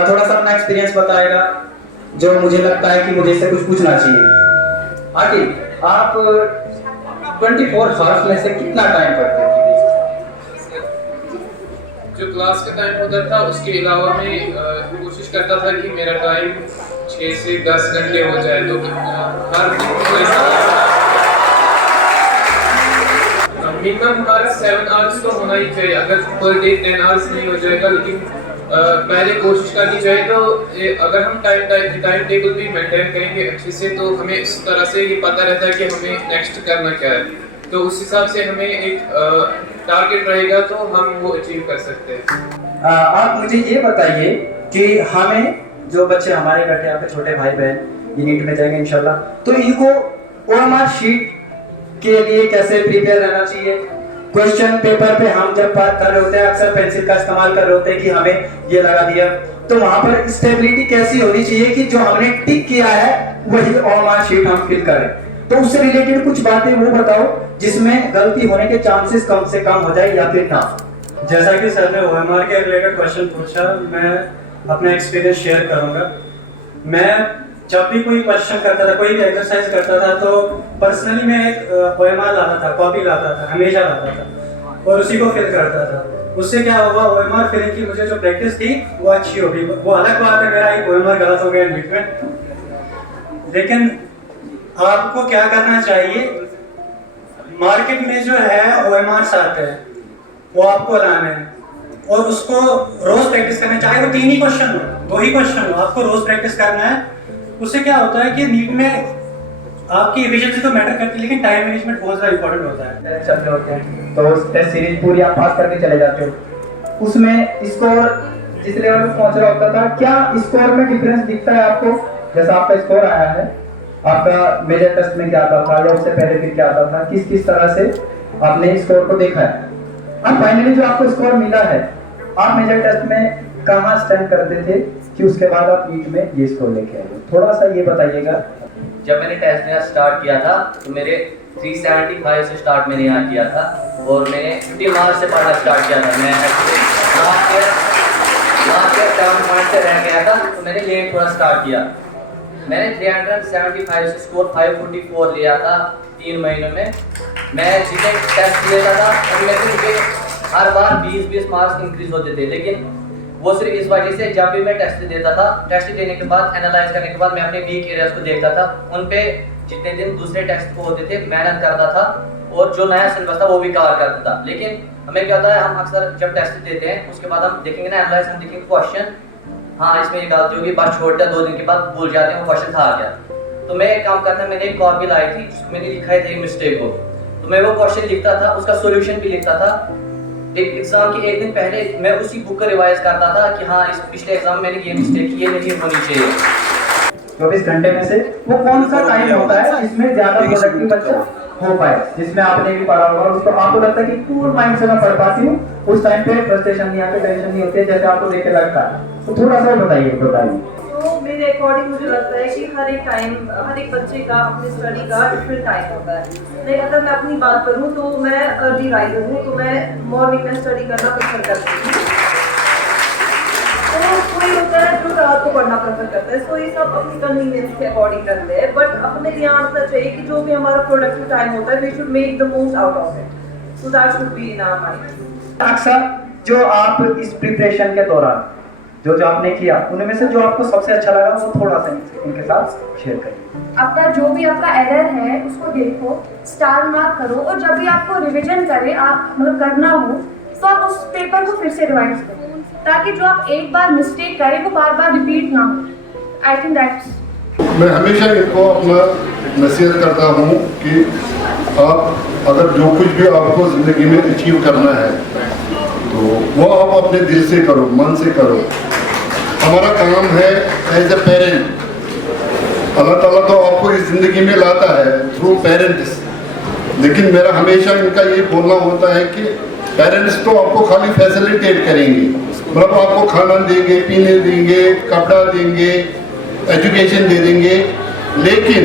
थोड़ा सा अपना एक्सपीरियंस बताएगा जो मुझे लगता है कि मुझे इससे कुछ पूछना चाहिए। आकिब, आप 24 हार्स में से कितना टाइम पढ़ते थे? जो क्लास का टाइम होता था उसके अलावा मैं कोशिश करता था कि मेरा टाइम 6 से 10 घंटे हो जाए, तो हर दिन मिनिमम हमारा 7 आवर्स तो होना ही चाहिए। अगर पर डे 10 आवर्स नहीं हो जाएगा, लेकिन पहले कोशिश करनी चाहिए। तो अगर हम टाइम टेबल भी मेंटेन करेंगे अच्छे से, तो हमें इस तरह से ये पता रहता है कि हमें नेक्स्ट करना क्या है। तो उस हिसाब से हमें एक टारगेट रहेगा तो हम वो अचीव कर सकते हैं। आप मुझे ये बताइए कि हमें जो बच्चे हमारे बैठे यहाँ पे छोटे भाई बहन ये नीट में जाएंगे इंशाल्लाह, तो इनको ओएमआर शीट के लिए कैसे प्रिपेयर रहना चाहिए? क्वेश्चन पेपर पे हम जब बात कर रहे होते हैं अक्सर पेंसिल का इस्तेमाल कर रहे होते हैं कि हमें ये लगा दिया, तो वहां पर स्टेबिलिटी कैसी होनी चाहिए कि जो हमने टिक किया है वही ओएमआर शीट हम फिल करें। तो उससे रिलेटेड कुछ बातें वो बताओ जिसमें गलती होने के चांसेस कम से कम हो जाए या फिर ना। जैसा कि सर ने ओएमआर के रिलेटेड क्वेश्चन पूछा, मैं अपना एक्सपीरियंस शेयर करूंगा। मैं जब भी कोई क्वेश्चन करता था, कोई भी एक्सरसाइज करता था, तो पर्सनली मैं एक ओएमआर लाता था, कॉपी लाता था, हमेशा लाता था और उसी को फिल करता था। उससे क्या हुआ, ओएमआर फिलिंग की मुझे जो प्रैक्टिस थी वो अच्छी हो गई। वो अलग बात है मेरा एक ओएमआर गलत हो गया नीट में, लेकिन आपको क्या करना चाहिए, मार्केट में जो है ओएमआर आते हैं वो आपको लाना है और उसको रोज प्रैक्टिस करना है। चाहे वो 3 ही क्वेश्चन हो, 2 ही क्वेश्चन हो, आपको रोज प्रैक्टिस करना है। उससे क्या होता है कि नीट में आपकी एफिशिएंसी तो मैटर करती है, लेकिन टाइम मैनेजमेंट बहुत ज़्यादा इंपॉर्टेंट होता है। चल रहे होते हैं तो टेस्ट सीरीज पूरी आप पास करके चले जाते हो, उसमें स्कोर जिस लेवल पे पहुंच रहा होता था, क्या स्कोर में डिफरेंस दिखता है आपको? जैसा आपका स्कोर आया है, आपका मेजर टेस्ट में क्या आता था या उससे पहले फिर क्या आता था, किस किस तरह से आपने स्कोर को देखा है? अब फाइनली जो आपको स्कोर मिला है, आप मेजर टेस्ट में कहाँ स्टैंड करते थे कि उसके बाद आप नीट में ये स्कोर लेके आए? थोड़ा सा ये बताइएगा। जब मैंने टेस्ट देना स्टार्ट किया था तो मेरे 375 से स्टार्ट मैंने यहाँ किया था और मैंने 50 मार्क्स से पढ़ना स्टार्ट किया था। मैं लास्ट ईयर 7 पॉइंट से रह गया था, तो मैंने लेट थोड़ा स्टार्ट किया। मैंने 375 से स्कोर 544 लिया था 3 महीनों में। मैं जितने टेस्ट लेता था उनमें से मुझे हर बार 20-20 मार्क्स इंक्रीज होते थे, लेकिन वो सिर्फ इस वजह से जब भी मैं टेस्ट देता था, टेस्ट देने के बाद एनालाइज करने के बाद मैं अपने वीक एरियाज को देखता था, उन पे जितने दिन दूसरे टेस्ट को होते थे मेहनत करता था और जो नया सिलेबस था वो भी कवर करता था। लेकिन हमें क्या होता है, हम अक्सर जब टेस्ट देते हैं उसके बाद हम देखेंगे ना एनालाइज, हम देखेंगे क्वेश्चन, हाँ इसमें ये गलती होगी, बस छोड़ते हैं, 2 दिन के बाद भूल जाते हैं वो क्वेश्चन था क्या। तो मैं एक काम करता, मैंने एक कॉपी लाई थी जिसमें मैंने लिखा ही था मिस्टेक को, तो मैं वो क्वेश्चन लिखता था, उसका सोल्यूशन भी लिखता था। एक एग्जाम के एक दिन पहले मैं उसी बुक को रिवाइज करता था कि हाँ इस पिछले एग्जाम में मैंने ये मिस्टेक की, ये नहीं होनी चाहिए। 24 घंटे में से वो कौन सा टाइम होता है जिसमें ज्यादा प्रोडक्टिव बच्चा हो पाए, जिसमें आपने भी पढ़ा होगा, उसको आपको लगता है कि कूल माइंड से मैं पढ़ पाती हूँ, उस टाइम पे फ्रस्ट्रेशन नहीं आती, टेंशन नहीं होती है, जैसे आपको देख के लगता है, तो थोड़ा सा बताइए। तो मेरे अकॉर्डिंग मुझे लगता है कि हर एक बच्चे का अपनी स्टडी का डिफरेंट टाइम होता है। लेकिन अगर मैं अपनी बात करूँ तो मैं अर्ली राइजर हूँ, तो मैं मॉर्निंग में स्टडी करना प्रेफर करती हूँ। तो कोई होता है जो रात को पढ़ना प्रेफर करता है, तो ये सब अपनी कन्वीनियंस के अकॉर्डिंग करते हैं। बट अपने ध्यान रखना चाहिए कि जो भी हमारा प्रोडक्टिव टाइम होता है, we should make the most out of it, so that should be in our mind. अक्सर जो आप इस प्रिपरेशन के दौरान जो आपने किया, उनमें से जो आपको सबसे अच्छा लगा वो थोड़ा सा इनके साथ शेयर करिए। आपका जो भी आपका एरर है उसको देखो, स्टार मार्क करो, और जब भी आपको रिवीजन करे आप मतलब करना हो तो आप उस पेपर को फिर से रिवाइज करो, ताकि जो आप एक बार मिस्टेक करें वो बार बार रिपीट ना हो। I think that's. मैं हमेशा इनको अपना नसीहत करता हूँ कि आप अगर जो कुछ भी आपको ज़िंदगी में अचीव करना है तो वो आप अपने दिल से करो, मन से करो। हमारा काम है एज ए पेरेंट, अल्लाह ताला तो आपको इस ज़िंदगी में लाता है थ्रू पेरेंट्स, लेकिन मेरा हमेशा इनका ये बोलना होता है कि पेरेंट्स तो आपको खाली फैसिलिटेट करेंगे, मतलब आपको खाना देंगे, पीने देंगे, कपड़ा देंगे, एजुकेशन दे देंगे, लेकिन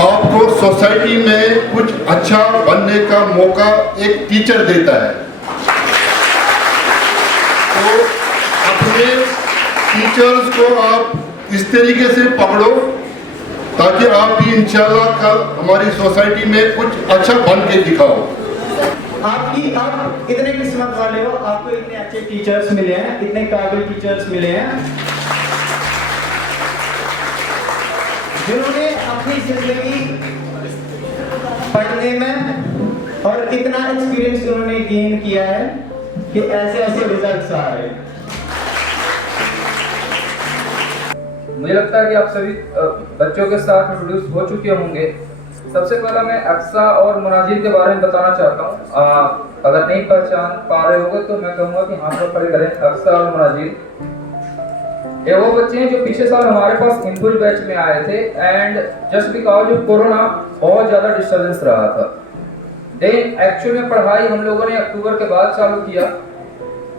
आपको सोसाइटी में कुछ अच्छा बनने का मौका एक टीचर देता है। तो अपने टीचर्स को आप इस तरीके से पकड़ो ताकि आप भी इंशाल्लाह कल हमारी सोसाइटी में कुछ अच्छा बन के दिखाओ। आप इतने किस्मत वाले हो, आपको इतने अच्छे टीचर्स मिले हैं, इतने काबिल टीचर्स मिले हैं, जिन्होंने अपनी जिंदगी पढ़ने में और इतना एक्सपीरियंस उन्होंने गेन किया है कि ऐसे ऐसे रिजल्ट्स आ रहे हैं। मुझे लगता है कि आप सभी बच्चों के साथ इंट्रोड्यूस हो चुके होंगे। सबसे पहला मैं अक्सा और मुनाजिर के बारे में बताना चाहता हूँ। अगर नहीं पहचान पा रहे होंगे तो मैं कहूँगा कि हाथ में खड़े करें। अक्सा और मुनाजिर ये वो बच्चे हैं जो पिछले साल हमारे पास इनपुट बैच में आए थे, and just because of corona बहुत ज़्यादा डिस्टर्बेंस रहा था। देन एक्चुअल में पढ़ाई हम लोगों ने अक्टूबर के बाद चालू किया,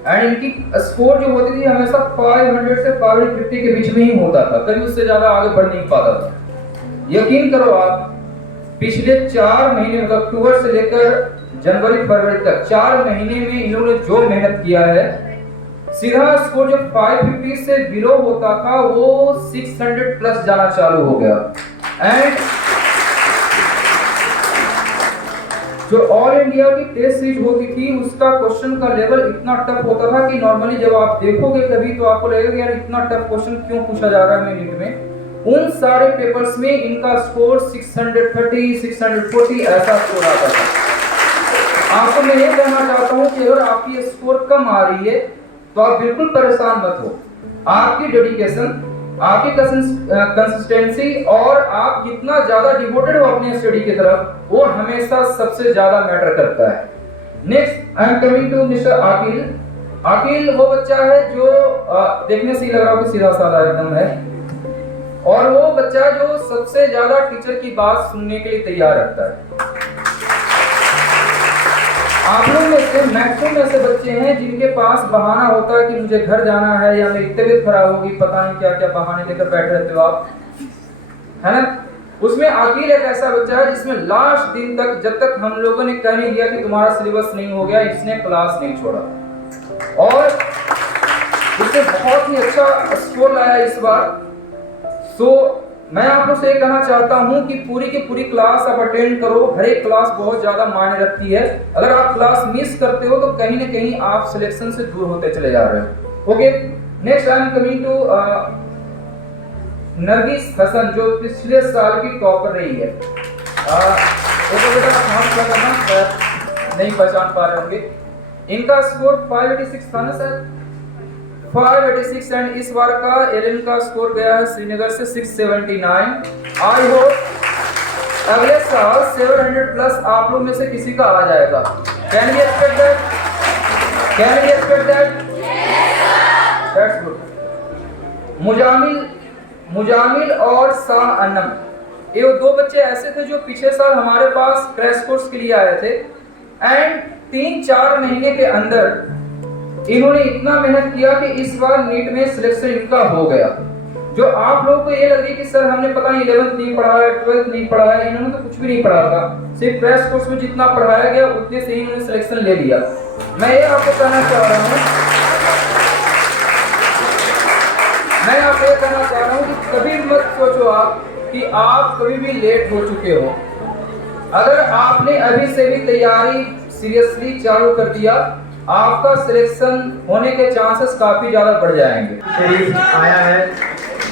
एंड इनकी स्कोर जो होती थी हमेशा 500 से 550 के बीच में ही होता था, कभी उससे ज़्यादा आगे बढ़ नहीं पाता था। यकीन करो आप, पिछले 4 महीने मतलब अक्टूबर से लेकर जनवरी फरवरी तक 4 महीने में इन लोगों ने जो मेहनत किया है, सीधा स्कोर जो 550 से बिलो होता था वो 600 प्लस जाना चालू हो गया। एंड जो ऑल इंडिया की टेस्ट सीरीज होती थी उसका क्वेश्चन का लेवल इतना टफ होता था कि नॉर्मली जब आप देखोगे कभी तो आपको लगेगा यार इतना टफ क्वेश्चन क्यों पूछा जा रहा है मिनट में। उन सारे पेपर्स में इनका स्कोर 630, 640 ऐसा स्कोर आता था। आपको मैं ये कहना चाहता हूँ कि अगर आपकी स्कोर कम आ रही है तो आप बिल्कुल परेशान मत हो। आपकी डेडिकेशन, आपकी कंसिस्टेंसी और आप कितना ज्यादा डिवोटेड हो अपने स्टडी की तरफ, वो हमेशा सबसे ज्यादा मैटर करता है। Next I am coming to mister Aqil. Aqil वो बच्चा है जो देखने से ही लग रहा है कि सीधा साधा एकदम है, और वो बच्चा जो सबसे ज्यादा टीचर की बात सुनने के लिए तैयार रहता है। आप लोग में से मैक्सिमम ऐसे बच्चे हैं जिनके पास बहाना होता है कि मुझे घर जाना है या मेरी तबीयत खराब होगी, पता नहीं क्या क्या बहाने लेकर बैठे रहते हो आप, है ना। उसमें आकिल एक ऐसा बच्चा है जिसमें लास्ट दिन तक, जब तक हम लोगों ने कह नहीं दिया कि तुम्हारा सिलेबस नहीं हो गया, इसने क्लास नहीं छोड़ा और इसने बहुत ही अच्छा स्कोर लाया इस बार। सो मैं आप लोग से ये कहना चाहता हूं कि पूरी की पूरी क्लास आप अटेंड करो। हर एक क्लास बहुत ज्यादा मायने रखती है। अगर आप क्लास मिस करते हो तो कहीं ना कहीं आप सिलेक्शन से दूर होते चले जा रहे हो। Okay, next I am coming to Nargis Hasan जो पिछले साल की टॉपर रही है। नहीं पहचान पा रहे होंगे। इनका स्कोर 586 था ना सर, 586, एंड इस बार का एलएन का स्कोर गया है श्रीनगर से 679। आई होप अगले साल 700 प्लस आप लोग में से किसी का आ जाएगा। Can we expect that? Can we expect that? That's good. Muzammil और शाह अनम, ये वो 2 बच्चे ऐसे थे जो पिछले साल हमारे पास क्रैश कोर्स के लिए आए थे एंड 3-4 महीने के अंदर इन्होंने इतना मेहनत किया कि इस बार नीट में सिलेक्शन इनका हो गया। जो आप लोगों को ये लगे कि सर हमने पता नहीं 11th नहीं पढ़ा है, 12th नहीं पढ़ा है, इन्होंने तो कुछ भी नहीं पढ़ा था, सिर्फ क्रैश कोर्स में जितना पढ़ाया गया उतने से ही इन्होंने सिलेक्शन ले लिया। मैं ये आपको कहना चाह रहा हूँ कि कभी मत सोचो आप कि आप कभी भी लेट हो चुके हो। अगर आपने अभी से भी तैयारी सीरियसली चालू कर दिया, आपका सिलेक्शन होने के चांसेस काफी ज्यादा बढ़ जाएंगे। शरीफ आया है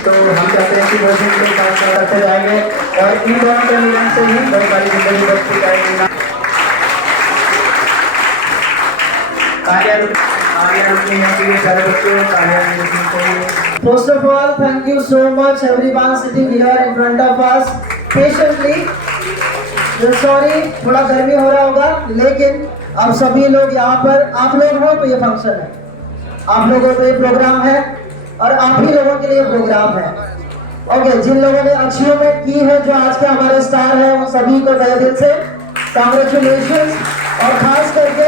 तो हम चाहते हैं कि वो दिन के साथ साथ रखते जाएंगे और इन दोनों के मिलन से ही बड़ी सारी जिंदगी बचती जाएगी। First of all, thank you so much everyone sitting here in front of us patiently. Sorry, थोड़ा गर्मी हो रहा होगा, लेकिन अब सभी लोग यहाँ पर, आप लोग हो तो ये फंक्शन है, आप लोगों को ये प्रोग्राम है और आप ही लोगों के लिए प्रोग्राम है। ओके, जिन लोगों ने अचीवमेंट की है, जो आज के हमारे स्टार हैं, उन सभी को तहे दिल से कांग्रेचुलेशंस और खास करके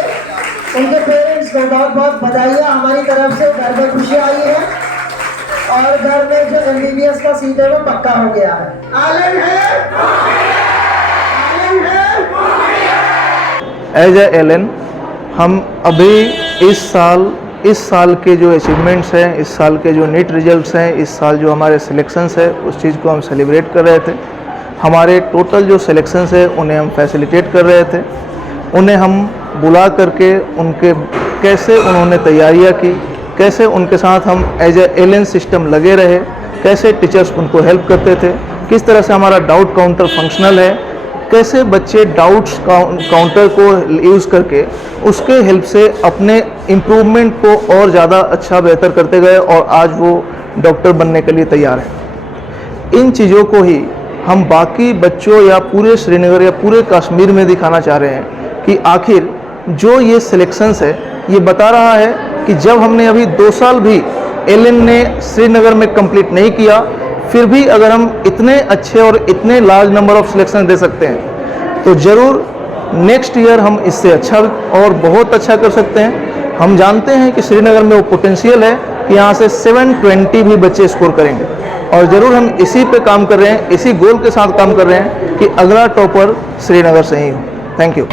उनके पेरेंट्स को बहुत बहुत बधाइयाँ हमारी तरफ से। घर में खुशी आई है और घर में जो MBBS का सीट है वो पक्का हो गया है। आलन है, आलन है। एज ए एलन हम अभी इस साल के जो अचीवमेंट्स हैं, इस साल के जो नीट रिजल्ट्स हैं, इस साल जो हमारे सिलेक्शंस है, उस चीज़ को हम सेलिब्रेट कर रहे थे। हमारे टोटल जो सिलेक्शंस है उन्हें हम फैसिलिटेट कर रहे थे, उन्हें हम बुला करके उनके कैसे उन्होंने तैयारियां की, कैसे उनके साथ हम एज ए एलन सिस्टम लगे रहे, कैसे टीचर्स उनको हेल्प करते थे, किस तरह से हमारा डाउट काउंटर फंक्शनल है, कैसे बच्चे डाउट्स काउंटर को यूज़ करके उसके हेल्प से अपने इम्प्रूवमेंट को और ज़्यादा अच्छा बेहतर करते गए और आज वो डॉक्टर बनने के लिए तैयार हैं। इन चीज़ों को ही हम बाकी बच्चों या पूरे श्रीनगर या पूरे कश्मीर में दिखाना चाह रहे हैं कि आखिर जो ये सिलेक्शंस है ये बता रहा है कि जब हमने अभी 2 साल भी एलन ने श्रीनगर में कंप्लीट नहीं किया, फिर भी अगर हम इतने अच्छे और इतने लार्ज नंबर ऑफ सिलेक्शन दे सकते हैं तो ज़रूर नेक्स्ट ईयर हम इससे अच्छा और बहुत अच्छा कर सकते हैं। हम जानते हैं कि श्रीनगर में वो पोटेंशियल है कि यहाँ से 720 भी बच्चे स्कोर करेंगे और ज़रूर हम इसी पे काम कर रहे हैं, इसी गोल के साथ काम कर रहे हैं कि अगला टॉपर श्रीनगर से ही हो। Thank you.